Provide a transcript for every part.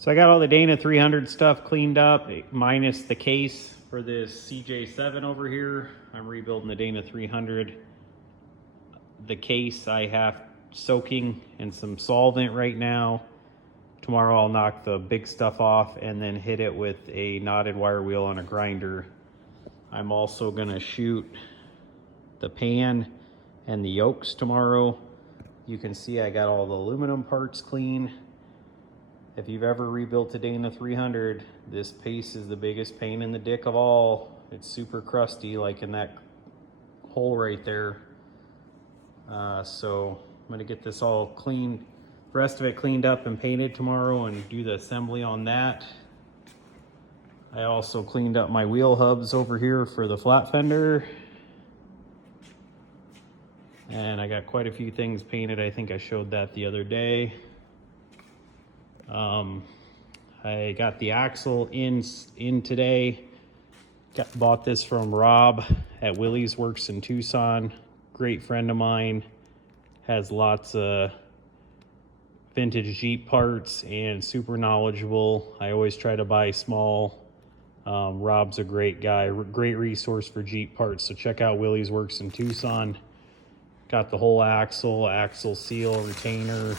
So I got all the Dana 300 stuff cleaned up, minus the case for this CJ7 over here. I'm rebuilding the Dana 300. The case I have soaking in some solvent right now. Tomorrow I'll knock the big stuff off and then hit it with a knotted wire wheel on a grinder. I'm also gonna shoot the pan and the yokes tomorrow. You can see I got all the aluminum parts clean. If you've ever rebuilt a Dana 300, this piece is the biggest pain in the dick of all. It's super crusty, like in that hole right there. So I'm gonna get this all clean, the rest of it cleaned up and painted tomorrow and do the assembly on that. I also cleaned up my wheel hubs over here for the flat fender. And I got quite a few things painted. I think I showed that the other day. I got the axle in today. Bought this from Rob at Willys, works in Tucson. Great friend of mine. Has lots of vintage Jeep parts and super knowledgeable. I always try to buy small. Rob's a great guy, great resource for Jeep parts. So check out Willys, works in Tucson. Got the whole axle seal, retainer,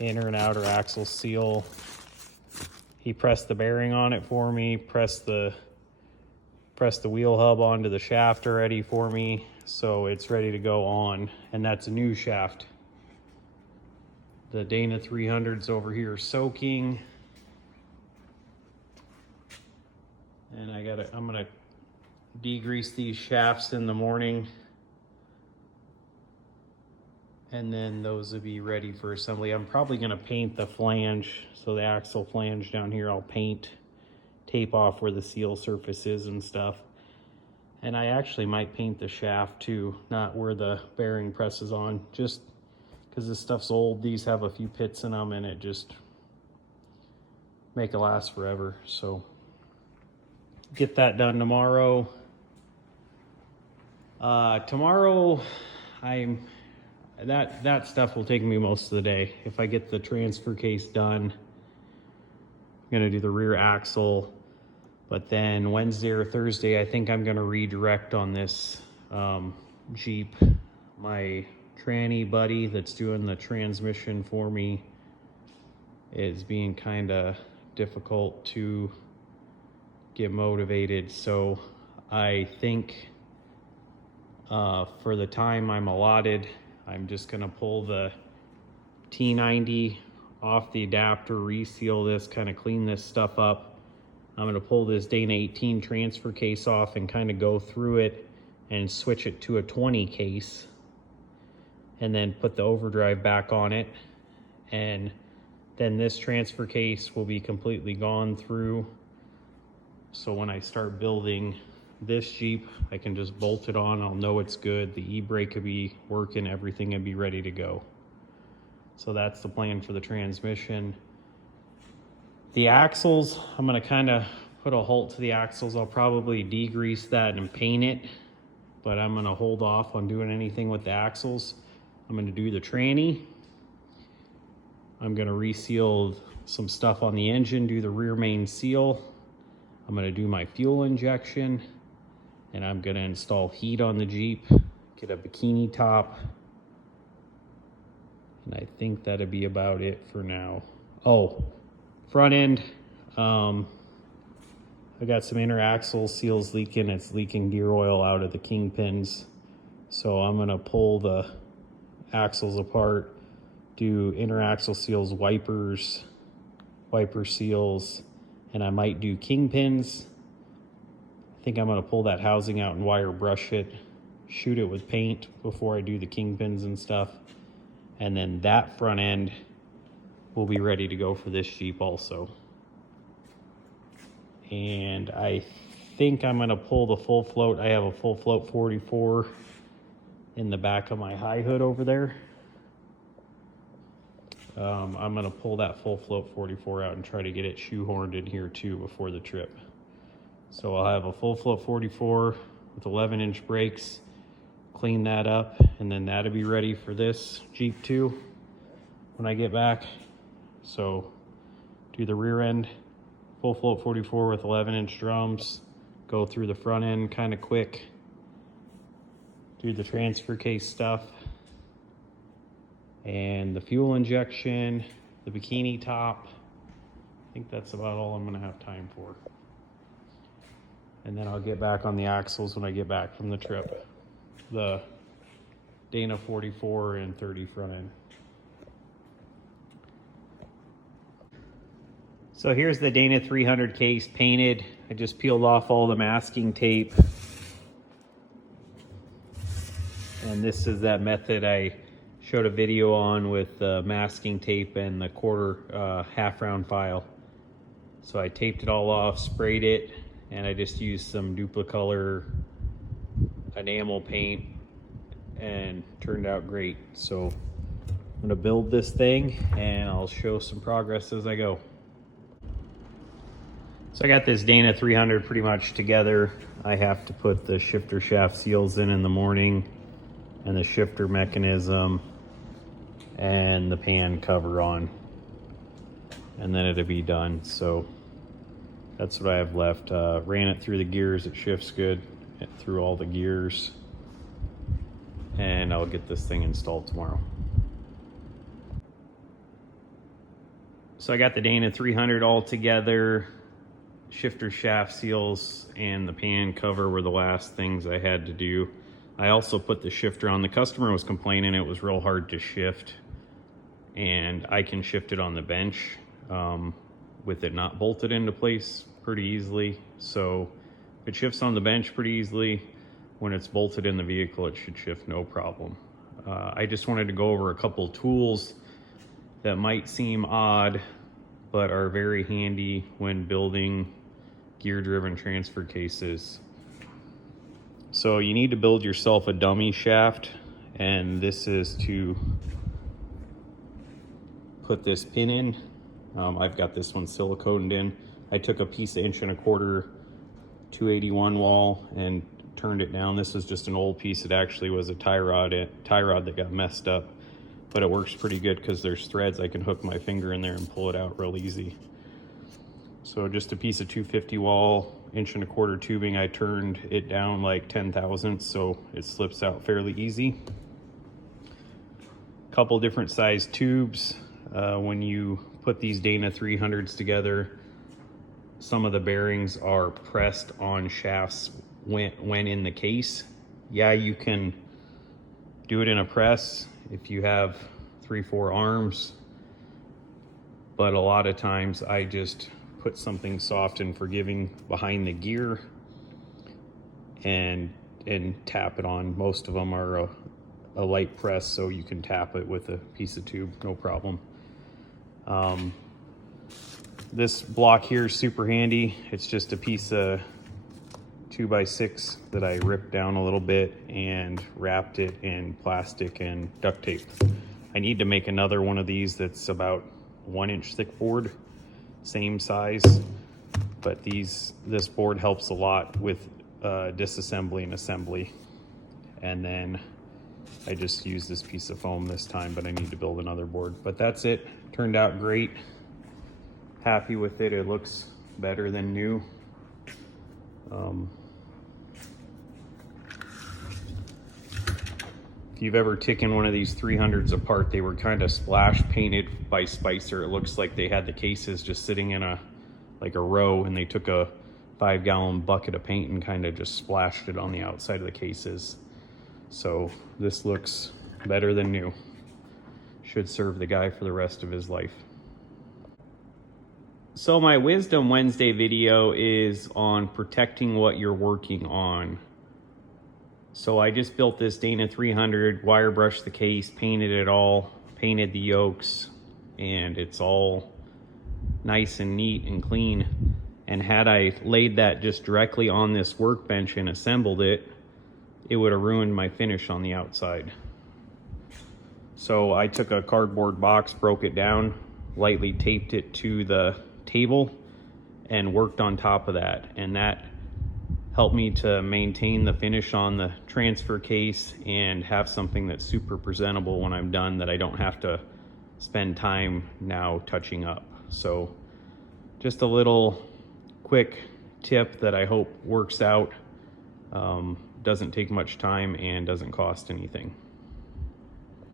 inner and outer axle seal. He pressed the bearing on it for me, pressed the wheel hub onto the shaft already for me, so it's ready to go on, and that's a new shaft. The Dana 300's over here soaking, and I'm gonna degrease these shafts in the morning, and then those will be ready for assembly. I'm probably gonna paint the flange, so the axle flange down here I'll paint, tape off where the seal surface is and stuff. And I actually might paint the shaft too, not where the bearing presses on, just because this stuff's old. These have a few pits in them and it just make it last forever. So get that done tomorrow. Tomorrow that stuff will take me most of the day. If I get the transfer case done, I'm gonna do the rear axle, but then Wednesday or Thursday, I think I'm gonna redirect on this Jeep. My tranny buddy that's doing the transmission for me is being kind of difficult to get motivated. So I think for the time I'm allotted, I'm just gonna pull the T90 off the adapter, reseal this, kind of clean this stuff up. I'm gonna pull this Dana 18 transfer case off and kind of go through it and switch it to a 20 case, and then put the overdrive back on it. And then this transfer case will be completely gone through. So when I start building this Jeep, I can just bolt it on. I'll know it's good. The e-brake will be working, everything will be ready to go. So that's the plan for the transmission. The axles, I'm gonna kind of put a halt to the axles. I'll probably degrease that and paint it, but I'm gonna hold off on doing anything with the axles. I'm gonna do the tranny. I'm gonna reseal some stuff on the engine, do the rear main seal. I'm gonna do my fuel injection, and I'm gonna install heat on the Jeep, get a bikini top, and I think that'd be about it for now. Oh, front end, I got some inner axle seals leaking. It's leaking gear oil out of the kingpins. So I'm gonna pull the axles apart, do inner axle seals, wiper seals, and I might do kingpins. I think I'm gonna pull that housing out and wire brush it, shoot it with paint before I do the kingpins and stuff. And then that front end will be ready to go for this Jeep also. And I think I'm gonna pull the full float. I have a full float 44 in the back of my high hood over there. I'm gonna pull that full float 44 out and try to get it shoehorned in here too before the trip. So I'll have a full float 44 with 11-inch brakes, clean that up, and then that'll be ready for this Jeep too when I get back. So do the rear end full float 44 with 11-inch drums, go through the front end kind of quick, do the transfer case stuff, and the fuel injection, the bikini top. I think that's about all I'm gonna have time for. And then I'll get back on the axles when I get back from the trip. The Dana 44 and 30 front end. So here's the Dana 300 case painted. I just peeled off all the masking tape. And this is that method I showed a video on with the masking tape and the quarter half round file. So I taped it all off, sprayed it, and I just used some Duplicolor enamel paint and turned out great. So I'm gonna build this thing and I'll show some progress as I go. So I got this Dana 300 pretty much together. I have to put the shifter shaft seals in the morning, and the shifter mechanism and the pan cover on, and then it'll be done. So that's what I have left. Ran it through the gears, it shifts good through all the gears, and I'll get this thing installed tomorrow. So I got the Dana 300 all together. Shifter shaft seals and the pan cover were the last things I had to do. I also put the shifter on. The customer was complaining it was real hard to shift, and I can shift it on the bench with it not bolted into place pretty easily. So if it shifts on the bench pretty easily, when it's bolted in the vehicle, it should shift no problem. I just wanted to go over a couple tools that might seem odd, but are very handy when building gear-driven transfer cases. So you need to build yourself a dummy shaft, and this is to put this pin in. I've got this one siliconed in. I took a piece of 1.25" 281 wall and turned it down. This is just an old piece. It actually was a tie rod that got messed up, but it works pretty good because there's threads. I can hook my finger in there and pull it out real easy. So just a piece of 250 wall, 1.25" tubing. I turned it down like 10 thousandths so it slips out fairly easy. Couple different size tubes. When you put these Dana 300s together, some of the bearings are pressed on shafts when in the case. Yeah, you can do it in a press if you have 3-4 arms, but a lot of times I just put something soft and forgiving behind the gear and tap it on. Most of them are a light press, so you can tap it with a piece of tube, no problem. This block here is super handy. It's just a piece of 2x6 that I ripped down a little bit and wrapped it in plastic and duct tape. I need to make another one of these that's about 1-inch thick board, same size, but this board helps a lot with disassembly and assembly. And then I just used this piece of foam this time, but I need to build another board. But that's it. Turned out great. Happy with it. It looks better than new. If you've ever taken one of these 300s apart, they were kind of splash painted by Spicer. It looks like they had the cases just sitting in a row, and they took a 5-gallon bucket of paint and kind of just splashed it on the outside of the cases. So this looks better than new. Should serve the guy for the rest of his life. So my Wisdom Wednesday video is on protecting what you're working on. So I just built this Dana 300, wire brushed the case, painted it all, painted the yokes, and it's all nice and neat and clean. And had I laid that just directly on this workbench and assembled it, it would have ruined my finish on the outside. So I took a cardboard box, broke it down, lightly taped it to the table, and worked on top of that. And that helped me to maintain the finish on the transfer case and have something that's super presentable when I'm done, that I don't have to spend time now touching up. So just a little quick tip that I hope works out. Doesn't take much time and doesn't cost anything.